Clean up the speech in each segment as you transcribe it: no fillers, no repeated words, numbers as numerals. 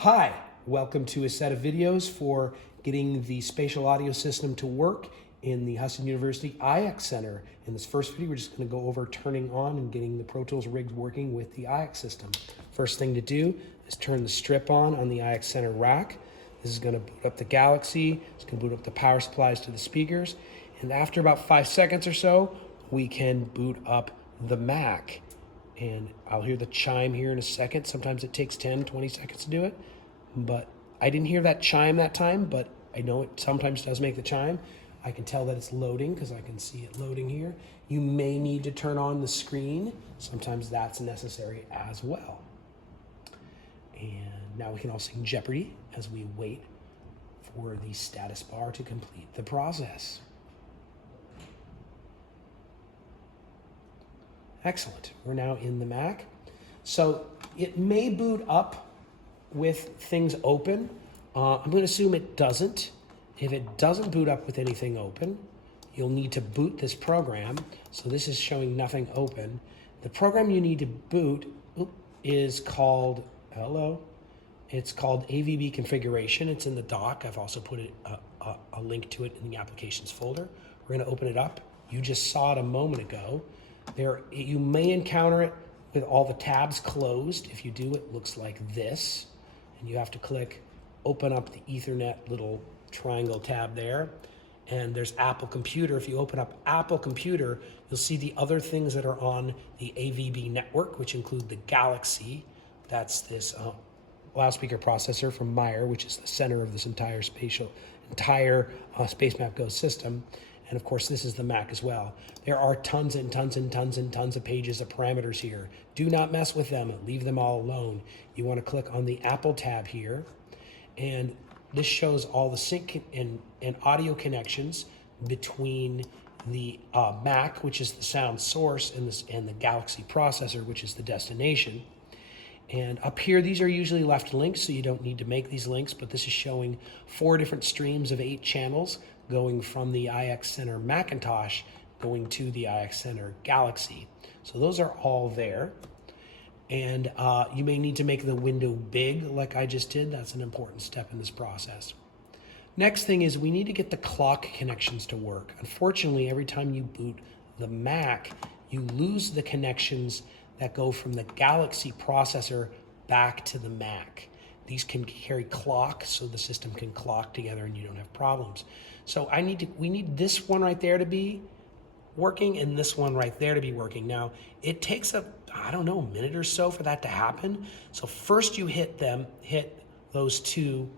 Hi, welcome to a set of videos for getting the spatial audio system to work in the Hudson University IX Center. In this first video, we're just going to go over turning on and getting the Pro Tools rigs working with the IX system. First thing to do is turn the strip on the IX Center rack. This is going to boot up the Galaxy. It's going to boot up the power supplies to the speakers. And after about 5 seconds or so, we can boot up the Mac. And I'll hear the chime here in a second. Sometimes it takes 10, 20 seconds to do it. But I didn't hear that chime that time, but I know it sometimes does make the chime. I can tell that it's loading because I can see it loading here. You may need to turn on the screen. Sometimes that's necessary as well. And now we can all sing Jeopardy as we wait for the status bar to complete the process. Excellent. We're now in the Mac. So it may boot up with things open. I'm going to assume it doesn't. If it doesn't boot up with anything open, you'll need to boot this program. So this is showing nothing open. The program you need to boot is called, it's called AVB configuration. It's in the dock. I've also put a link to it in the applications folder. We're going to open it up. You just saw it a moment ago. You may encounter it with all the tabs closed. If you do, it looks like this. And you have to click open up the Ethernet little triangle tab there. And there's Apple Computer. If you open up Apple Computer, you'll see the other things that are on the AVB network, which include the Galaxy. That's this loudspeaker processor from Meyer, which is the center of this entire Spacemap Go system. And of course, this is the Mac as well. There are tons and tons and tons and tons of pages of parameters here. Do not mess with them. Leave them all alone. You want to click on the Apple tab here. And this shows all the sync and audio connections between the Mac, which is the sound source, and the Galaxy processor, which is the destination. And up here, these are usually left links, so you don't need to make these links, but this is showing 4 different streams of 8 channels going from the IX Center Macintosh going to the IX Center Galaxy. So those are all there. And you may need to make the window big like I just did. That's an important step in this process. Next thing is we need to get the clock connections to work. Unfortunately, every time you boot the Mac, you lose the connections that go from the Galaxy processor back to the Mac. These can carry clock, so the system can clock together and you don't have problems. So we need this one right there to be working and this one right there to be working. Now, it takes a minute or so for that to happen. So first you hit those 2,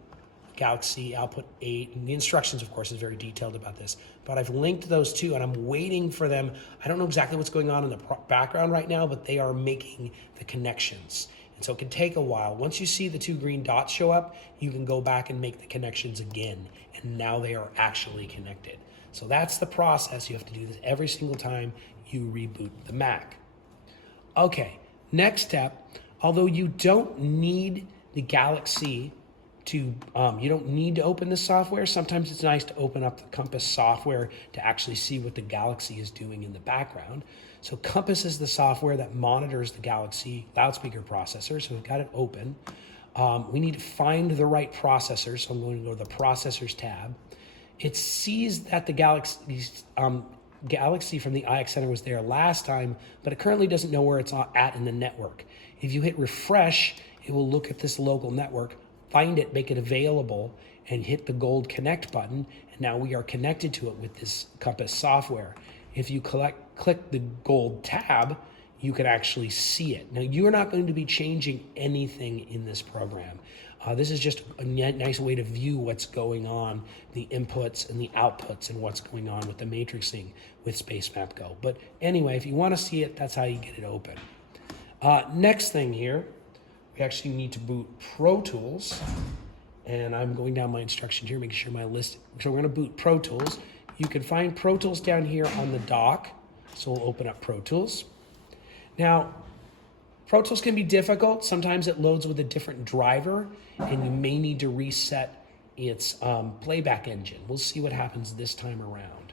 Galaxy output 8, and the instructions, of course, is very detailed about this, but I've linked those 2 and I'm waiting for them. I don't know exactly what's going on in the background right now, but they are making the connections. And so it can take a while. Once you see the 2 green dots show up, you can go back and make the connections again. And now they are actually connected. So that's the process. You have to do this every single time you reboot the Mac. Okay, next step, although you don't need the Galaxy you don't need to open the software. Sometimes it's nice to open up the Compass software to actually see what the Galaxy is doing in the background. So Compass is the software that monitors the Galaxy loudspeaker processor. So we've got it open. We need to find the right processor. So I'm going to go to the Processors tab. It sees that the Galaxy from the IX Center was there last time, but it currently doesn't know where it's at in the network. If you hit refresh, it will look at this local network, find it, make it available, and hit the gold connect button. And now we are connected to it with this Compass software. If you click the gold tab, you can actually see it. Now, you're not going to be changing anything in this program. This is just a nice way to view what's going on, the inputs and the outputs, and what's going on with the matrixing with Spacemap Go. But anyway, if you want to see it, that's how you get it open. Next thing here, we actually need to boot Pro Tools. And I'm going down my instructions here, making sure my list. So we're going to boot Pro Tools. You can find Pro Tools down here on the dock. So we'll open up Pro Tools. Now, Pro Tools can be difficult. Sometimes it loads with a different driver, and you may need to reset its playback engine. We'll see what happens this time around.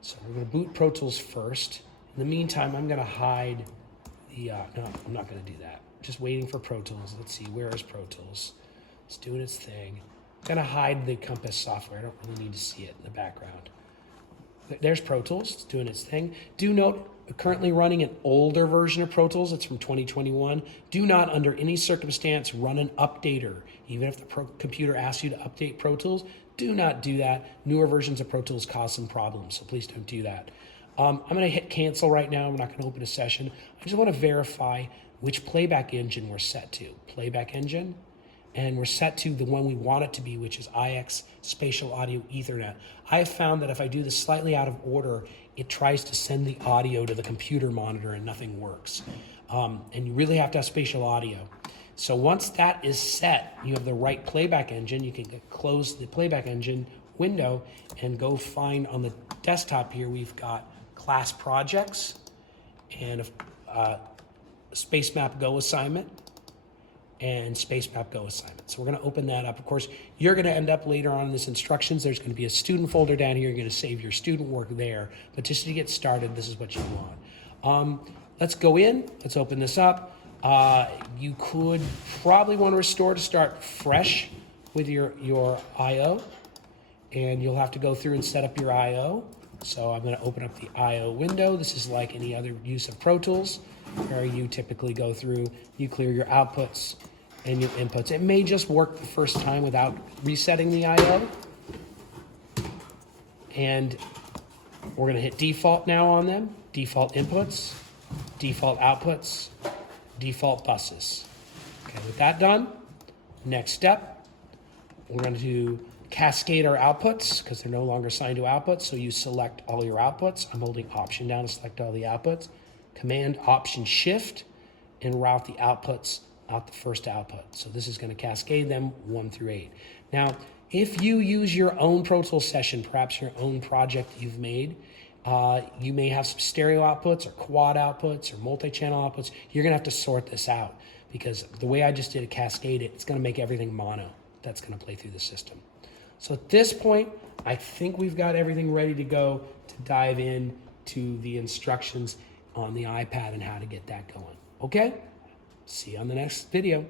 So we're going to boot Pro Tools first. In the meantime, I'm going to hide the, no, I'm not going to do that. Just waiting for Pro Tools. Let's see, where is Pro Tools? It's doing its thing. I'm gonna hide the Compass software. I don't really need to see it in the background. There's Pro Tools, it's doing its thing. Do note, currently running an older version of Pro Tools, it's from 2021. Do not, under any circumstance, run an updater. Even if the computer asks you to update Pro Tools, do not do that. Newer versions of Pro Tools cause some problems, so please don't do that. I'm gonna hit cancel right now. I'm not gonna open a session. I just wanna verify which playback engine we're set to. Playback engine, and we're set to the one we want it to be, which is IX Spatial Audio Ethernet. I have found that if I do this slightly out of order, it tries to send the audio to the computer monitor and nothing works. And you really have to have spatial audio. So once that is set, you have the right playback engine, you can close the playback engine window and go find on the desktop here, we've got class projects and a Spacemap Go assignment and Spacemap Go assignment. So we're gonna open that up. Of course, you're gonna end up later on in this instructions, there's gonna be a student folder down here. You're gonna save your student work there. But just to get started, this is what you want. Let's go in, let's open this up. You could probably wanna restore to start fresh with your IO. And you'll have to go through and set up your IO. So I'm gonna open up the IO window. This is like any other use of Pro Tools, where you typically go through, you clear your outputs and your inputs. It may just work the first time without resetting the IO. And we're gonna hit default now on them. Default inputs, default outputs, default buses. Okay, with that done, next step, we're going to cascade our outputs because they're no longer assigned to outputs. So you select all your outputs. I'm holding Option down to select all the outputs. Command Option Shift and route the outputs out the first output. So this is going to cascade them 1 through 8. Now, if you use your own Pro Tools session, perhaps your own project you've made, you may have some stereo outputs or quad outputs or multi-channel outputs. You're gonna have to sort this out because the way I just did it, cascade it, it's gonna make everything mono. That's gonna play through the system. So at this point, I think we've got everything ready to go to dive in to the instructions on the iPad and how to get that going. Okay? See you on the next video.